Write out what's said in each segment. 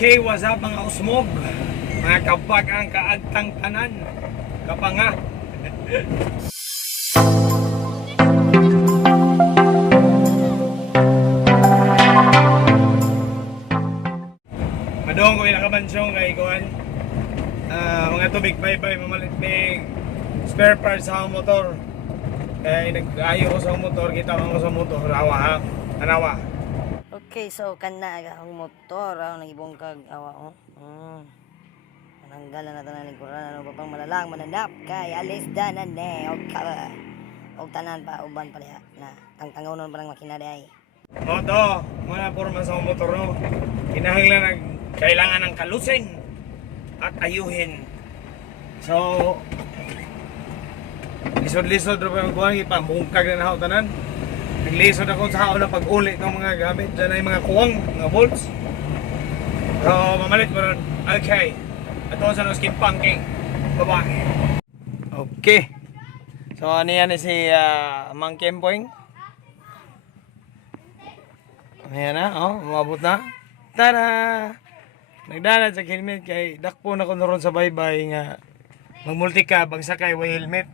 Okay, what's up mga usmog? Mga kapag ang kaagtang tanan. Kapanga. Madong ko inakabansyon kay Kuan. Mga tubig bye-bye mamalit ni spare parts sa motor. Kaya nag-ayo ko sa motor, kita ko sa motor, rawa ha. Tanawa. Okay, so kana ang motor nagibong kag awa Ananggalan na tanan likuran ano pa pang malalang mananap kay alis danan ne og tanan pa uban pa diha na tangtangonon parang makina day. Moto, mga porma sa motor no. Kinahanglan kailangan ng kalusin at ayuhin. So lisod-lisod ro pa ang kuwang ipamungkag na nahaw tanan. Naglisod ako sa na pag-uli ng mga gamit. Diyan ay mga kuwang, mga bolts. So, mamalit mo rin. Okay. Ito sa no skin punking. Babae. Okay. So, ano yan si Mang Kempoing? Ayan na, umabot na. Tada! Nagdanan sa helmet kay dakpo na ko na ron sa baybay nga magmulti ka, bagsakay, way helmet.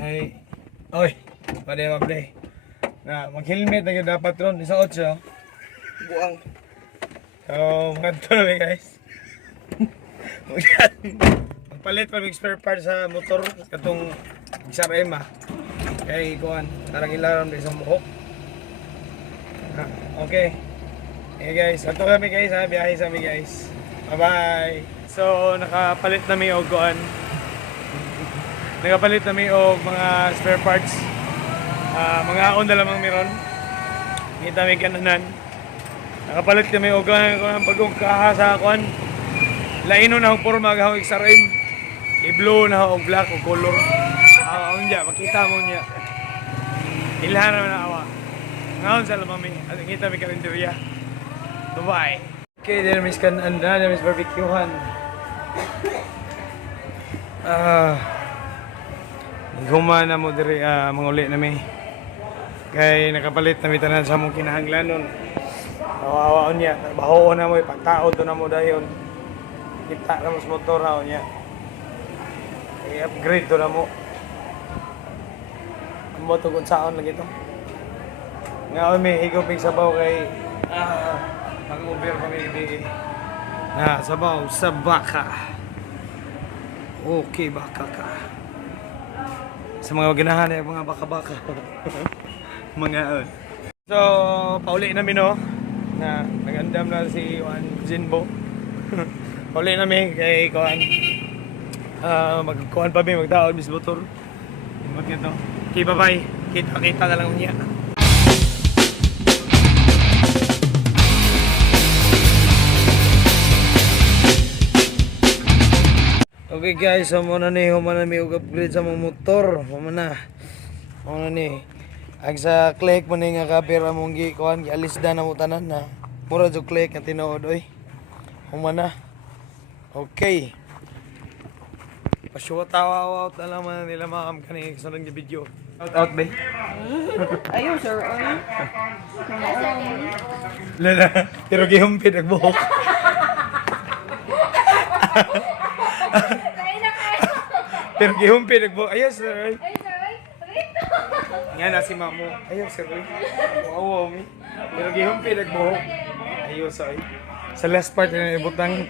Ay, oy, pwede ma-play. Mag-helmet na yun dapat ron, isa 8. Buang. So, maganda na guys. Magpalit pa may spare part sa motor, katong XRM kay Kuan, tarang ilaram na isang buhok. Okay. Okay guys, ato kami guys ha, biyahe sa amin guys. Bye-bye. So, nakapalit na may Kuan. Nagapalit na may og mga spare parts. Mga aon na lamang meron. Kita may kananan. Nakapalit kami og bagong kaha sa kuan. Laino na ang porma gahong XRM. I-blue na og black og color. Aon niya, makita mo niya. Ilhan naman na awa. Ngaon sa lamang may kita may kalendarya. Bye-bye. Okay, there miss kanan na, there miss barbecuehan. Humana mo diri manguli na mi. Kay nakapalit na mi tanan sa mong kinahanglanon. Awawaon niya, trabaho na mo ipagtaod to na mo dayon. Kita na mo sa motor ha niya. I-upgrade to na mo. Amo to kung saan lagi to. Nga mi higupig sabaw kay mag-over pa mi di. Sabaw sa baka. Okay, baka ka. Sa mga ganahan ay mga baka-baka. Mga So, pauli namin no. Na nagandam na si Juan Jinbo. Pauli namin kay Kuan. Magkuhan pa mi magdaon bis motor. Imot nito. Okay, bye-bye. Kita na lang niya. Okay guys, so muna ni humana mi og upgrade sa mong motor. Humana ni. Ag sa click mo ni nga kapir among gikuan gialis da na mo tanan na. Mura jud click ang tinuod oy. Humana. Okay. Pasyo tawa out na lang man nila makam kani sa nang video. Out ba? Ayo sir, Lala, pero gihumpid ang buhok. Pero gihumpid ang buhok. Ayos sir. Yan na si Mamo. Ayos sir. Wow, mi. Pero gihumpid ang buhok. Ayos ay. Sa last part na ibutang.